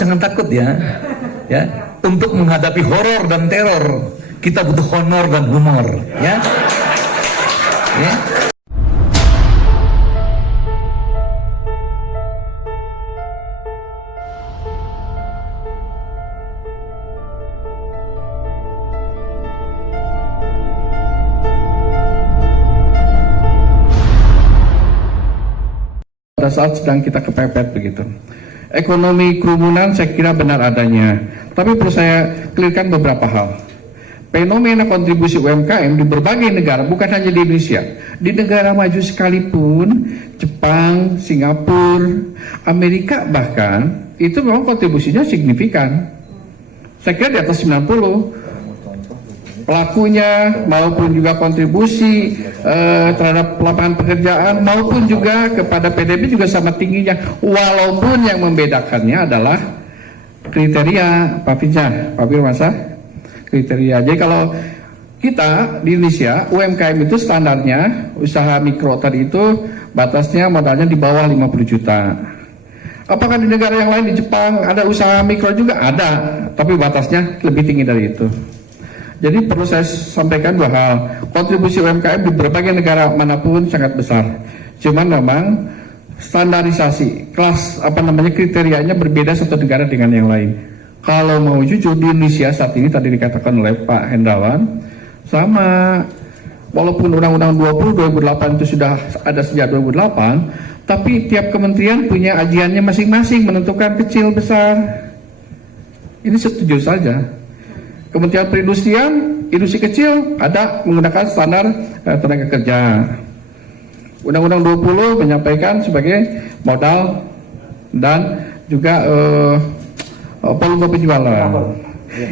jangan takut ya. Ya, untuk menghadapi horor dan teror kita butuh honor dan humor, ya. Ya. Pada saat sedang kita kepepet begitu. Ekonomi kerumunan saya kira benar adanya, tapi perlu saya clearkan beberapa hal. Fenomena kontribusi UMKM di berbagai negara, bukan hanya di Indonesia, di negara maju sekalipun, Jepang, Singapura, Amerika bahkan, itu memang kontribusinya signifikan. Saya kira di atas 90. Pelakunya maupun juga kontribusi terhadap lapangan pekerjaan maupun juga kepada PDB juga sama tingginya, walaupun yang membedakannya adalah kriteria Pak Firmansa, kriteria. Jadi kalau kita di Indonesia UMKM itu standarnya usaha mikro tadi itu batasnya modalnya di bawah 50 juta. Apakah di negara yang lain, di Jepang ada usaha mikro juga? Ada, tapi batasnya lebih tinggi dari itu. Jadi perlu saya sampaikan dua hal. Kontribusi UMKM di berbagai negara manapun sangat besar. Cuman memang standarisasi kelas kriterianya berbeda satu negara dengan yang lain. Kalau mau jujur di Indonesia saat ini tadi dikatakan oleh Pak Hendrawan sama, walaupun Undang-Undang 20/2008 itu sudah ada sejak 2008, tapi tiap kementerian punya ajiannya masing-masing menentukan kecil besar. Ini setuju saja. Kementerian Perindustrian, industri kecil ada menggunakan standar tenaga kerja. Undang-Undang 20 menyampaikan sebagai modal dan juga volume penjualan.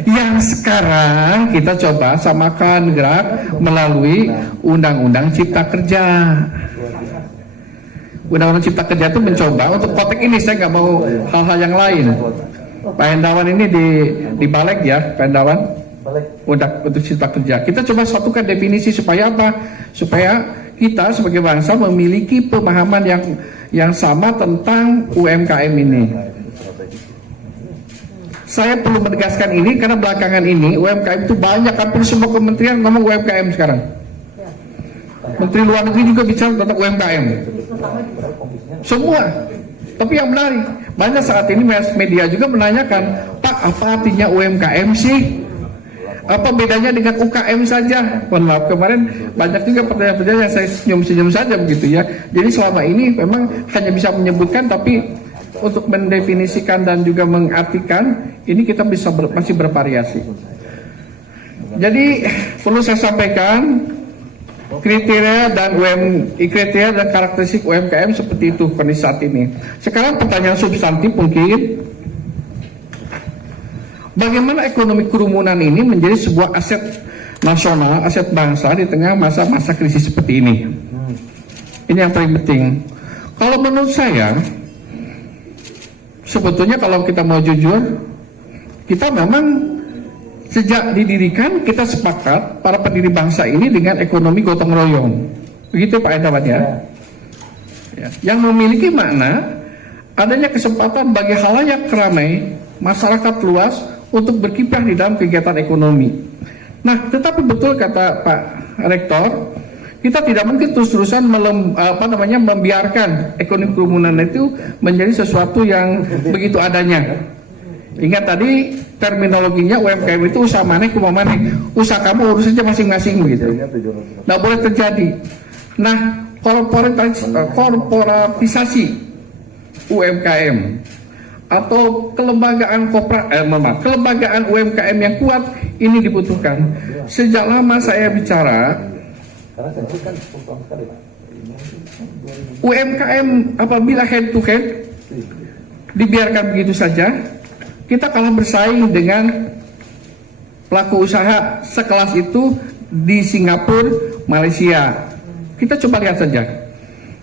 Yang sekarang kita coba samakan gerak melalui Undang-Undang Cipta Kerja. Undang-Undang Cipta Kerja itu mencoba untuk konteks ini, saya nggak mau hal-hal yang lain. Pak Hendrawan ini di balik ya, Pak Hendrawan, untuk Cipta Kerja. Kita coba satukan definisi supaya apa? Supaya kita sebagai bangsa memiliki pemahaman yang sama tentang UMKM ini. Saya perlu menegaskan ini karena belakangan ini UMKM itu banyak, hampir semua kementerian ngomong UMKM sekarang. Menteri Luar Negeri juga bicara tentang UMKM. Semua. Tapi yang menarik, banyak saat ini media juga menanyakan, Pak, apa artinya UMKM sih? Apa bedanya dengan UKM saja? Mohon maaf, kemarin banyak juga pertanyaan-pertanyaan yang saya senyum-senyum saja begitu ya. Jadi selama ini memang hanya bisa menyebutkan, tapi untuk mendefinisikan dan juga mengartikan, ini kita bisa masih bervariasi. Jadi perlu saya sampaikan, kriteria dan karakteristik UMKM seperti itu kondisi saat ini. Sekarang pertanyaan substantif mungkin, bagaimana ekonomi kerumunan ini menjadi sebuah aset nasional, aset bangsa di tengah masa-masa krisis seperti ini? Ini yang paling penting. Kalau menurut saya, sebetulnya kalau kita mau jujur, kita memang sejak didirikan kita sepakat para pendiri bangsa ini dengan ekonomi gotong royong. Begitu Pak Hendrawan ya. Yang memiliki makna adanya kesempatan bagi halayak ramai, masyarakat luas untuk berkiprah di dalam kegiatan ekonomi. Nah, tetapi betul kata Pak Rektor, kita tidak mungkin terus-terusan membiarkan ekonomi kerumunan itu menjadi sesuatu yang begitu adanya. Ingat tadi terminologinya UMKM itu usaha maneh kuma maneh, usaha kamu urus saja masing-masing begitu. Tidak boleh terjadi. Nah, korporatisasi UMKM atau kelembagaan kelembagaan UMKM yang kuat ini dibutuhkan. Sejak lama saya bicara, UMKM apabila head to head dibiarkan begitu saja, kita kalah bersaing dengan pelaku usaha sekelas itu di Singapura, Malaysia. Kita coba lihat saja.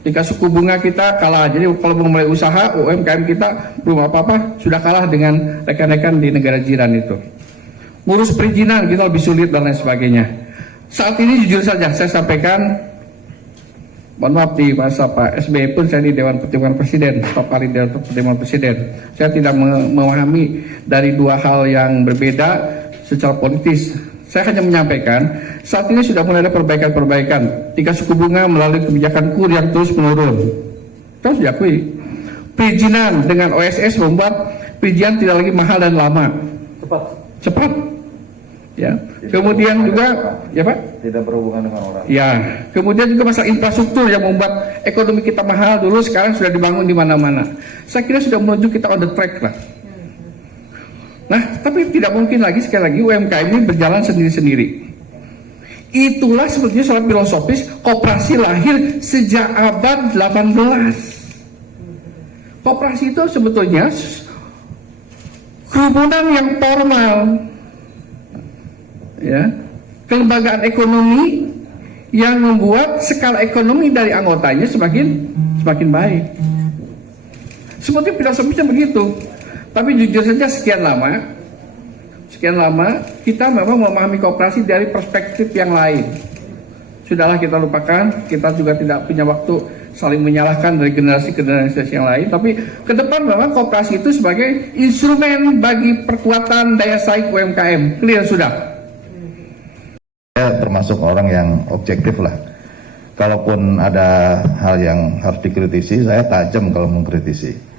Jika suku bunga kita kalah, jadi kalau mau mulai usaha, UMKM kita belum apa-apa, sudah kalah dengan rekan-rekan di negara jiran itu. Ngurus perizinan kita lebih sulit dan lain sebagainya. Saat ini jujur saja saya sampaikan, mohon maaf, di masa Pak SBY pun saya di Dewan Pertimbangan Presiden, staf ahli Dewan Pertimbangan Presiden. Saya tidak memahami dari dua hal yang berbeda secara politis. Saya hanya menyampaikan saat ini sudah mulai ada perbaikan-perbaikan. Tingkat suku bunga melalui kebijakan KUR yang terus menurun. Terus diakui. Perizinan dengan OSS membuat perizinan tidak lagi mahal dan lama. Cepat. Ya. Kemudian juga, ya Pak? Tidak berhubungan dengan orang. Ya. Kemudian juga masalah infrastruktur yang membuat ekonomi kita mahal dulu, sekarang sudah dibangun di mana-mana. Saya kira sudah menuju kita on the track lah. Nah, tapi tidak mungkin lagi sekali lagi UMKM ini berjalan sendiri-sendiri. Itulah sebetulnya soal filosofis koperasi lahir sejak abad 18. Koperasi itu sebetulnya kerumunan yang formal, ya, kelembagaan ekonomi yang membuat skala ekonomi dari anggotanya semakin baik. Seperti filosofisnya begitu. Tapi jujur saja sekian lama kita memang memahami koperasi dari perspektif yang lain. Sudahlah kita lupakan, kita juga tidak punya waktu saling menyalahkan dari generasi ke generasi yang lain. Tapi ke depan memang koperasi itu sebagai instrumen bagi perkuatan daya saing UMKM. Clear sudah? Saya termasuk orang yang objektif lah. Kalaupun ada hal yang harus dikritisi, saya tajam kalau mengkritisi.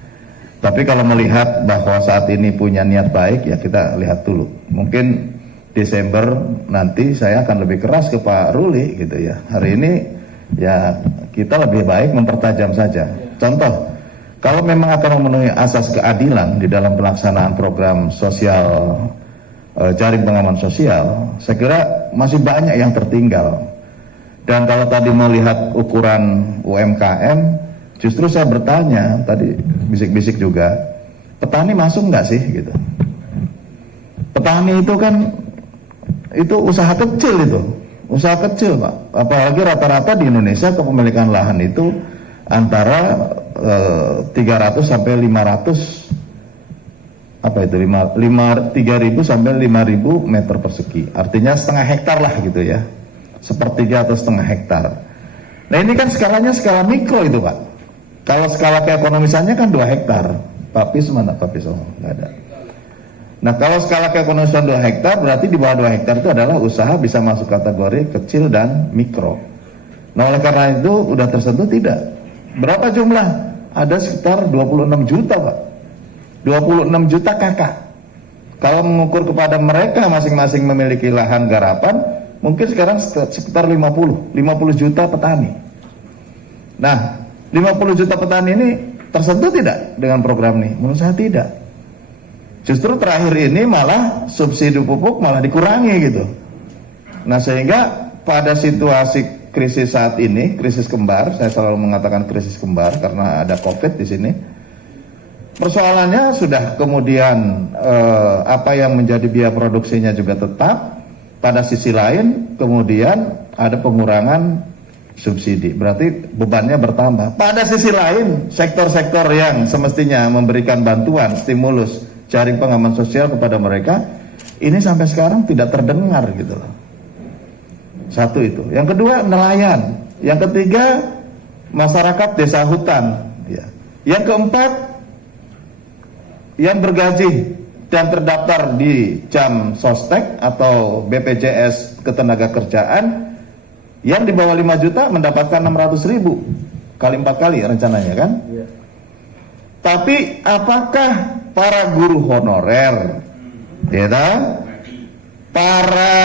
Tapi kalau melihat bahwa saat ini punya niat baik, ya kita lihat dulu. Mungkin Desember nanti saya akan lebih keras ke Pak Ruli gitu ya. Hari ini ya kita lebih baik mempertajam saja. Contoh, kalau memang akan memenuhi asas keadilan di dalam pelaksanaan program sosial jaring pengaman sosial, saya kira masih banyak yang tertinggal. Dan kalau tadi melihat ukuran UMKM, justru saya bertanya, tadi bisik-bisik juga, petani masuk nggak sih gitu? Petani itu kan, itu usaha kecil itu, usaha kecil Pak. Apalagi rata-rata di Indonesia kepemilikan lahan itu antara 300 sampai 500, apa itu, 3.000 sampai 5.000 meter persegi. Artinya setengah hektar lah gitu ya, sepertiga atau setengah hektar. Nah ini kan skalanya skala mikro itu Pak. Kalau skala keekonomisannya kan 2 hektar. Pak Pis mana? Pak Pis, oh, nggak ada. Nah kalau skala keekonomisan 2 hektar, berarti di bawah 2 hektar itu adalah usaha bisa masuk kategori kecil dan mikro. Nah oleh karena itu udah tersentuh tidak? Berapa jumlah? Ada sekitar 26 juta Pak. 26 juta kakak. Kalau mengukur kepada mereka masing-masing memiliki lahan garapan, mungkin sekarang sekitar 50 juta petani. Nah 50 juta petani ini tersentuh tidak dengan program ini? Menurut saya tidak. Justru terakhir ini malah subsidi pupuk malah dikurangi gitu. Nah sehingga pada situasi krisis saat ini, krisis kembar, saya selalu mengatakan krisis kembar karena ada COVID di sini. Persoalannya sudah kemudian apa yang menjadi biaya produksinya juga tetap. Pada sisi lain kemudian ada pengurangan subsidi, berarti bebannya bertambah. Pada sisi lain, sektor-sektor yang semestinya memberikan bantuan, stimulus, jaring pengaman sosial kepada mereka, ini sampai sekarang tidak terdengar gitu loh. Satu itu. Yang kedua, nelayan. Yang ketiga, masyarakat desa hutan. Ya. Yang keempat, yang bergaji dan terdaftar di jam sostek atau BPJS Ketenagakerjaan, yang di bawah 5 juta mendapatkan 600.000 kali 4 kali rencananya kan? Ya. Tapi apakah para guru honorer, ya, para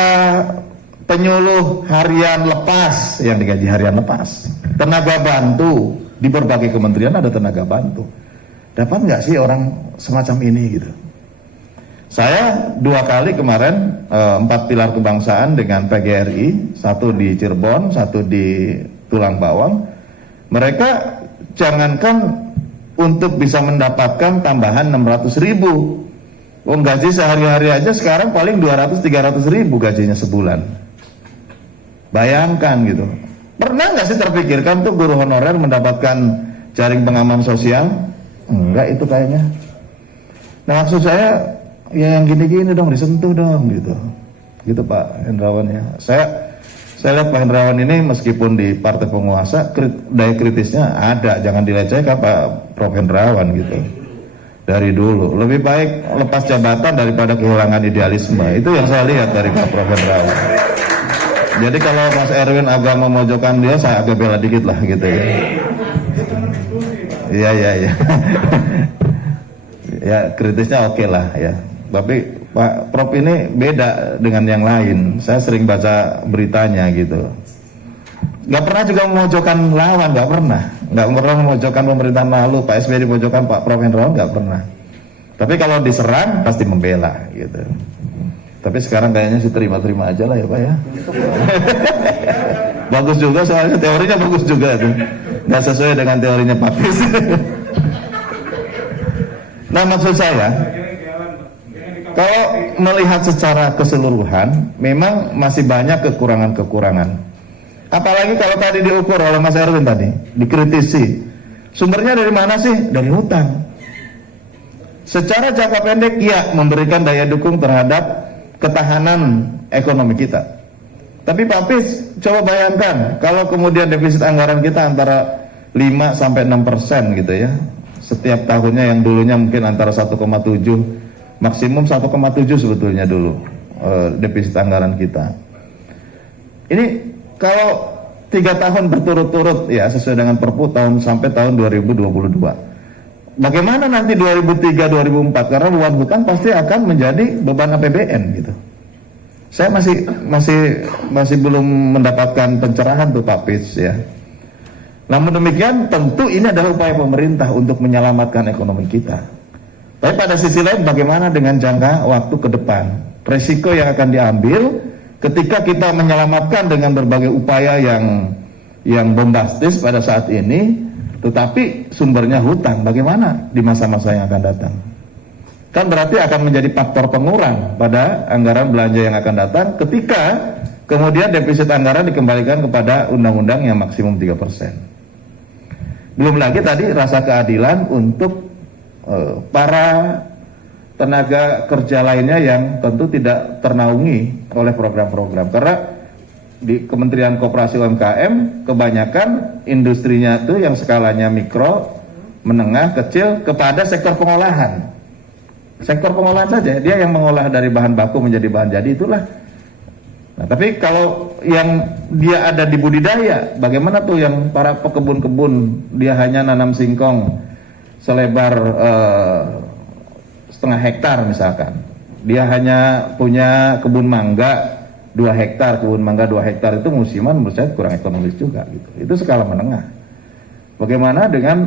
penyuluh harian lepas yang digaji harian lepas, tenaga bantu di berbagai kementerian ada tenaga bantu, dapat nggak sih orang semacam ini gitu? Saya 2 kali kemarin 4 pilar kebangsaan dengan PGRI, satu di Cirebon, satu di Tulang Bawang. Mereka jangankan untuk bisa mendapatkan tambahan 600.000, gaji sehari-hari aja sekarang paling 200-300.000 gajinya sebulan. Bayangkan gitu. Pernah nggak sih terpikirkan tuh guru honorer mendapatkan jaring pengaman sosial? Enggak itu kayaknya. Nah maksud saya, ya yang gini-gini dong disentuh dong gitu Pak Hendrawan ya. Saya lihat Pak Hendrawan ini meskipun di partai penguasa, daya kritisnya ada, jangan dilecehkan Pak Prof Hendrawan gitu. Dari dulu, lebih baik lepas jabatan daripada kehilangan idealisme. Itu yang saya lihat dari Pak Prof Hendrawan. Jadi kalau Mas Erwin agak memojokkan dia, saya agak bela dikit lah gitu ya. Iya. Ya kritisnya oke lah ya. Tapi Pak Prof ini beda dengan yang lain. Saya sering baca beritanya gitu. Gak pernah juga memojokkan lawan, gak pernah memojokkan pemerintahan lalu. Pak SBY dimojokkan, Pak Prof Hendrawan gak pernah. Tapi kalau diserang pasti membela gitu. Tapi sekarang kayaknya sih terima-terima aja lah ya Pak ya. Bagus juga soalnya teorinya bagus juga tuh. Gak sesuai dengan teorinya Pak Pis. Nah maksud saya, kalau melihat secara keseluruhan, memang masih banyak kekurangan-kekurangan. Apalagi kalau tadi diukur oleh Mas Erwin tadi, dikritisi. Sumbernya dari mana sih? Dari hutang. Secara jangka pendek, ya memberikan daya dukung terhadap ketahanan ekonomi kita. Tapi Pak Pis, coba bayangkan kalau kemudian defisit anggaran kita antara 5-6% gitu ya. Setiap tahunnya yang dulunya mungkin antara 1,7 maksimum 1,7 sebetulnya dulu defisit anggaran kita. Ini kalau 3 tahun berturut-turut ya sesuai dengan Perpu sampai tahun 2022. Bagaimana nanti 2003-2004 karena beban hutang pasti akan menjadi beban APBN gitu. Saya masih belum mendapatkan pencerahan tuh Pak Pis ya. Namun demikian tentu ini adalah upaya pemerintah untuk menyelamatkan ekonomi kita. Tapi pada sisi lain bagaimana dengan jangka waktu ke depan? Resiko yang akan diambil ketika kita menyelamatkan dengan berbagai upaya yang bombastis pada saat ini, tetapi sumbernya hutang, bagaimana di masa-masa yang akan datang? Kan berarti akan menjadi faktor pengurang pada anggaran belanja yang akan datang ketika kemudian defisit anggaran dikembalikan kepada undang-undang yang maksimum 3%. Belum lagi tadi rasa keadilan untuk para tenaga kerja lainnya yang tentu tidak ternaungi oleh program-program. Karena di Kementerian Koperasi UMKM kebanyakan industrinya itu yang skalanya mikro, menengah, kecil kepada sektor pengolahan. Sektor pengolahan saja, dia yang mengolah dari bahan baku menjadi bahan jadi itulah. Nah, tapi kalau yang dia ada di budidaya, bagaimana tuh yang para pekebun-kebun dia hanya nanam singkong selebar setengah hektar misalkan, dia hanya punya kebun mangga 2 hektar, kebun mangga 2 hektar itu musiman menurut saya kurang ekonomis juga gitu. Itu skala menengah. Bagaimana dengan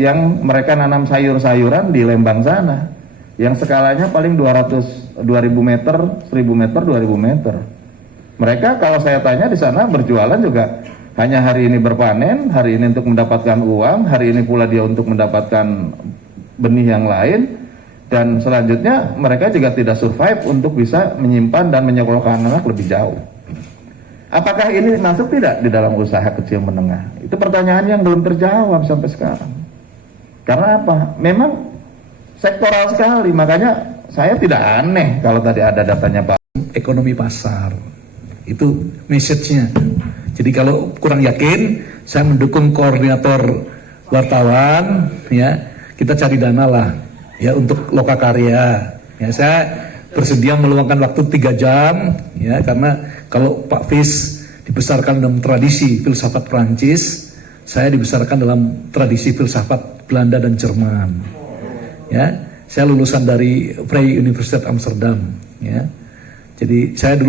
yang mereka nanam sayur-sayuran di Lembang sana yang skalanya paling 2000 meter, 1000 meter, 2000 meter. Mereka kalau saya tanya di sana berjualan juga hanya hari ini berpanen, hari ini untuk mendapatkan uang, hari ini pula dia untuk mendapatkan benih yang lain, dan selanjutnya mereka juga tidak survive untuk bisa menyimpan dan menyekolahkan anak lebih jauh. Apakah ini masuk tidak di dalam usaha kecil menengah? Itu pertanyaan yang belum terjawab sampai sekarang. Karena apa? Memang sektoral sekali, makanya saya tidak aneh kalau tadi ada datanya Pak. Ekonomi pasar, itu message-nya. Jadi kalau kurang yakin, saya mendukung koordinator wartawan, ya kita cari dana lah, ya untuk lokakarya. Ya saya bersedia meluangkan waktu 3 jam, ya karena kalau Pak Fis dibesarkan dalam tradisi filsafat Prancis, saya dibesarkan dalam tradisi filsafat Belanda dan Jerman. Ya, saya lulusan dari Vrije Universiteit Amsterdam. Ya, jadi saya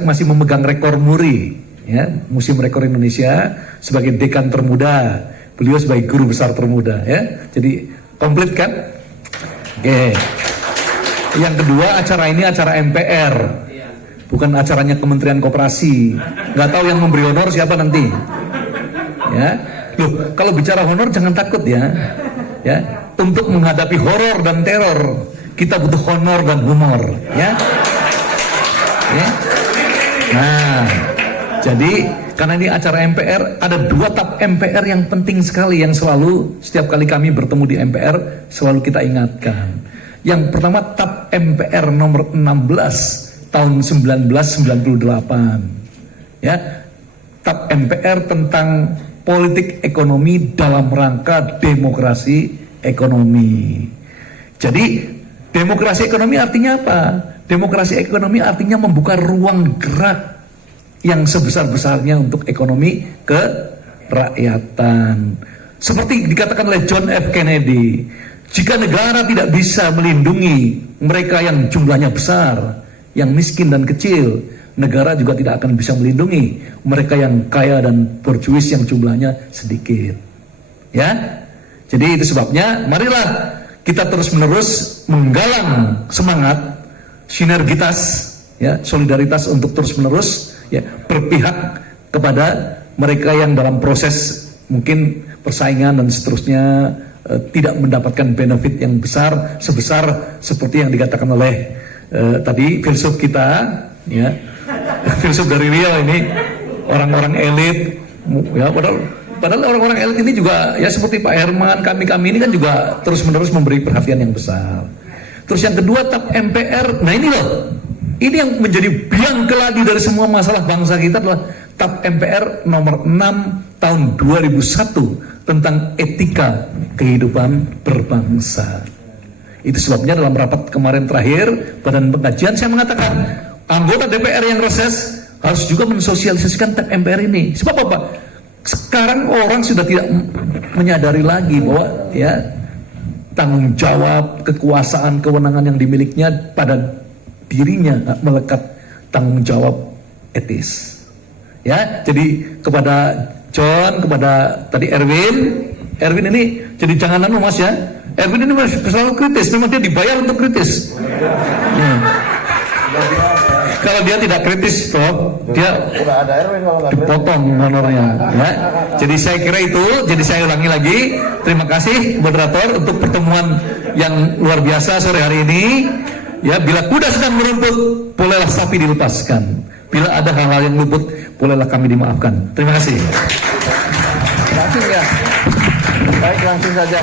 masih memegang rekor Muri, ya, Museum Rekor Indonesia sebagai dekan termuda, beliau sebagai guru besar termuda. Ya, jadi komplit kan? Oke. Yang kedua, acara ini acara MPR, bukan acaranya Kementerian Koperasi. Nggak tahu yang memberi honor siapa nanti. Ya, loh, kalau bicara honor jangan takut ya. Ya, untuk menghadapi horor dan teror kita butuh honor dan humor, ya. Ya. Nah, jadi karena ini acara MPR, ada 2 tab MPR yang penting sekali yang selalu setiap kali kami bertemu di MPR selalu kita ingatkan. Yang pertama tab MPR nomor 16 tahun 1998. Ya, TAP MPR tentang politik ekonomi dalam rangka demokrasi ekonomi. Jadi demokrasi ekonomi artinya apa? Demokrasi ekonomi artinya membuka ruang gerak yang sebesar-besarnya untuk ekonomi kerakyatan. Seperti dikatakan oleh John F. Kennedy, jika negara tidak bisa melindungi mereka yang jumlahnya besar, yang miskin dan kecil, negara juga tidak akan bisa melindungi mereka yang kaya dan borjuis yang jumlahnya sedikit. Ya, jadi itu sebabnya marilah kita terus-menerus menggalang semangat, sinergitas, ya, solidaritas untuk terus-menerus ya berpihak kepada mereka yang dalam proses mungkin persaingan dan seterusnya tidak mendapatkan benefit yang besar sebesar seperti yang dikatakan oleh tadi filsuf kita, ya, filsuf dari Riau ini, orang-orang elit, ya, padahal orang-orang elit ini juga ya seperti Pak Herman, kami ini kan juga terus-menerus memberi perhatian yang besar. Terus yang kedua TAP MPR, nah ini loh, ini yang menjadi biang keladi dari semua masalah bangsa kita adalah TAP MPR nomor 6 tahun 2001 tentang etika kehidupan berbangsa. Itu sebabnya dalam rapat kemarin terakhir Badan Pengkajian saya mengatakan anggota DPR yang reses harus juga mensosialisasikan TAP MPR ini. Sebab apa? Sekarang orang sudah tidak menyadari lagi bahwa ya tanggung jawab, kekuasaan, kewenangan yang dimilikinya pada dirinya melekat tanggung jawab etis. Ya, jadi kepada John, kepada tadi Erwin ini jadi jangan Mas ya. Erwin ini selalu kritis, memang dia dibayar untuk kritis. Ya. Kalau dia tidak kritis, Prof, dia dipotong honornya. Ya. Jadi saya kira itu, jadi saya ulangi lagi. Terima kasih moderator untuk pertemuan yang luar biasa sore hari ini. Ya, bila kuda sedang merumput, bolehlah sapi dilepaskan. Bila ada hal-hal yang luput, bolehlah kami dimaafkan. Terima kasih. Langsung ya. Baik, langsung saja.